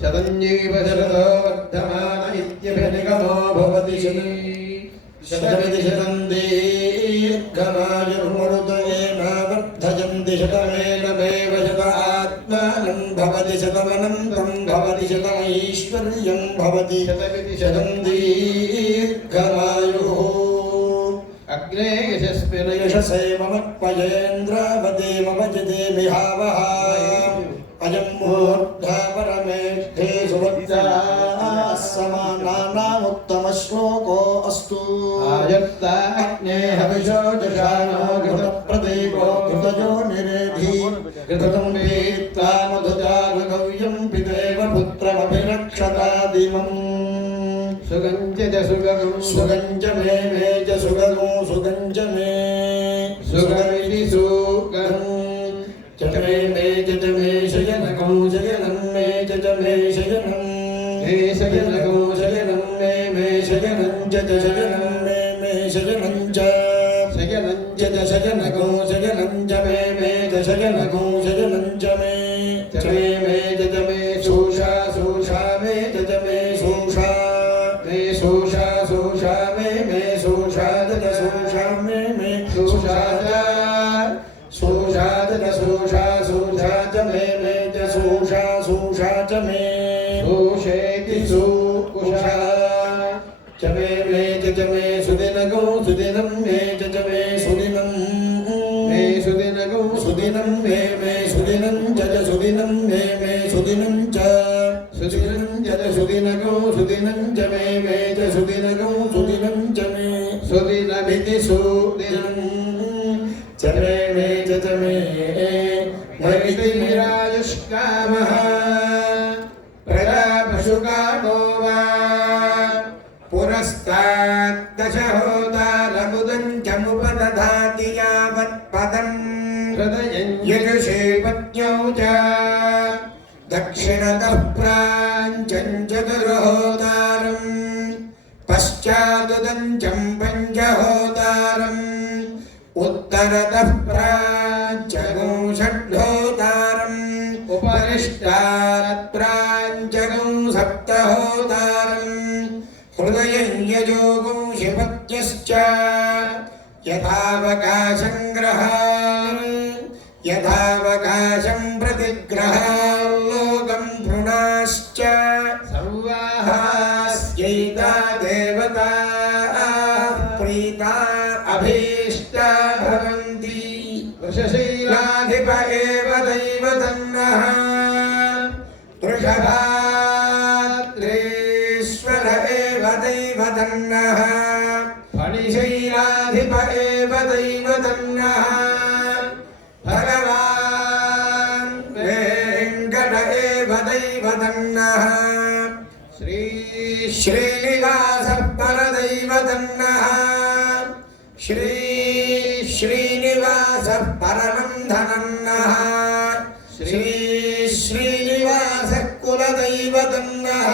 शतञ्जीव शरदो वर्धमान इत्यभिनिगमो भवति शतमिति शतं दीर्घमायुर्मरुतयेन वर्धयन्ति शतमेनमेव शत आत्मानं भवति शतमनन्तं भवति शतमैश्वर्यं भवति शतमिति शतं दीर्घमायुः अग्रे यशस्विन यशसेवमत्पयेन्द्रावते मवजते विहावः अयं मूर्धा परमेष्ठे सुवत्साः समानानामुत्तमश्लोको अस्तु आयत्ता अग्ने हविषो जशानो घृतप्रदीपो घृतयो निरेधि घृतं पीत्वा मधुजालगव्यं पितेव पुत्रमभिरक्षता दिवम् सुगञ्च सुगगं सुगञ्च मे च सुगगो सुगञ्च मे सुगमिति सुगं च मे च मे शयनगो शयनं मे च मे शयनं हे शयनगो शयनं मे शयनं च शयनं मे शयनं च शयनं च शयनगो शयनं च मे च शयनगो शयनं च मे च मे शोषा शोषा मे च मे शोषा मे शोषा शोषा मे शोषा च शोषा मे शोषा शोषा च शोषा शोषा च मे च शोषा शोषा च मे शोषेति सुकुषा च मे च मे सुदिनगो सुदिनं मे च मे सुदिनं मे सुदिनगो सुदिनं मे सुदिनं च सुदिनं मे सुदिनं च सुदिनं च सुदिनगो सुदिनं च मे च सुदिनगो सुदिनं च मे सुदिनमिति सुदिनं च मे च मे भविति विराजुष्कामः प्रजापशुकामो वा पुरस्ताद्दशहोतारमुदं चमुपदधाति यावत्पदं हृदयं यजुषे पत्न्यौ च दक्षिणतः प्राञ्चं चतुर्होतारं पश्चादुदञ्चं पञ्चहोतारम् उत्तरतः प्राञ्चगो षड्होतारम् उपरिष्टात् प्राञ्चगो सप्तहोतारम् हृदयं यजोगो शिपत्यश्च यथावकाशं ग्रहान् यथावकाशं प्रतिग्रहाल्लोकं भ्रूणाश्च संवाहास्यैता देवता प्रीता अभीष्टा भवन्ति वृषशीलाधिप एव दैवतन्नः वृषभाद्रेश्वर एव दैवतन्नः फणिशैलाधिप एव दैवतन्नः भगवान् वेङ्कट एव दैवतन्नः श्रीनिवासः परदैवतन्नः श्रीनिवासः परमं धनन्नः श्रीनिवासः कुलदैवतन्नः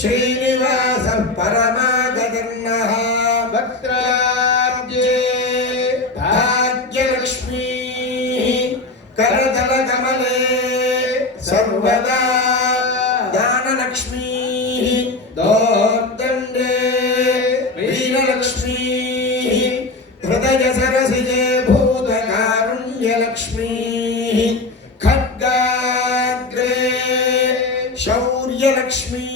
श्रीनिवासः परमागतन्नः वक्त्राब्जे भाग्यलक्ष्मी करतलकमले सर्वदा दानलक्ष्मी दोर्दण्डे वीरलक्ष्मी हृदयसरसिजे भूतकारुण्यलक्ष्मी खड्गाग्रे शौर्यलक्ष्मी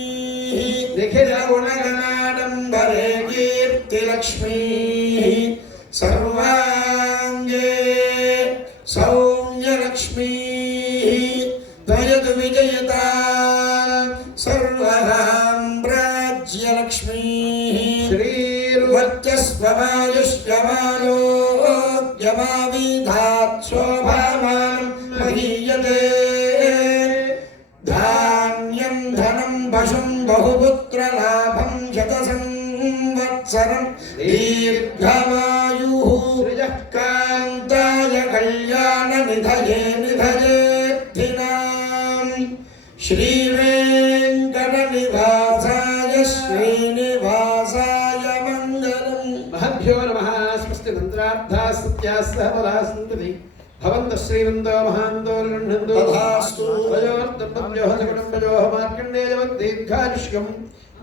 निखिलगुणगणाडम्बरे कीर्तिलक्ष्मी सर्वाङ्गे सौम्यलक्ष्मी त्वयतु विजयता सर्वसाम्राज्यलक्ष्मी श्रीर्वर्चस्वमायुष्यमानोद्यमाविधात् शोभामानं महीयते धान्यं धनं पशुं बहुपुत्रलाभं शतसंवत्सरं సంవత్సరం దీర్ఘమాయుః కాంతాయ కళ్యాణ నిధయే నిధయేర్థినాం శ్రీ వెంకట నివాసాయ శ్రీనివాసాయ మంగళం. మహభ్యో నమః. స్వస్తి మంత్రార్థాః సత్యాః సహఫలాః సంతతి భవంతః శ్రీనందో మహాంతో గృహ్ణంతో తథాస్తు. వయోర్దంపత్యోః సకుటుంబయోః మార్కండేయవత్ దీర్ఘాయుష్కం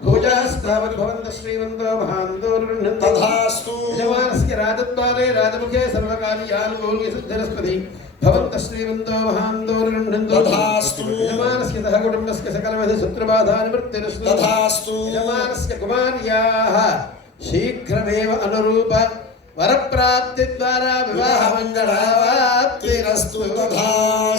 భోజాస్తావత్ భవంతః శ్రీనందో మహాంతో గృహ్ణంతో తథాస్తు. యజమానస్య రాజద్వారే రాజముఖే సర్వకార్యానుకూల్య సిద్ధిరస్పతి భవంతః శ్రీనందో మహాంతో గృహ్ణంతో తథాస్తు. యజమానస్య సహ కుటుంబస్య సకలవిధ శత్రుబాధా నివృత్తిరస్తు తథాస్తు. యజమానస్య కుమార్యాః శీఘ్రమేవ అనురూప వరప్రాప్తి ద్వారా వివాహ మంగళావాప్తిరస్తు. తథాస్తు.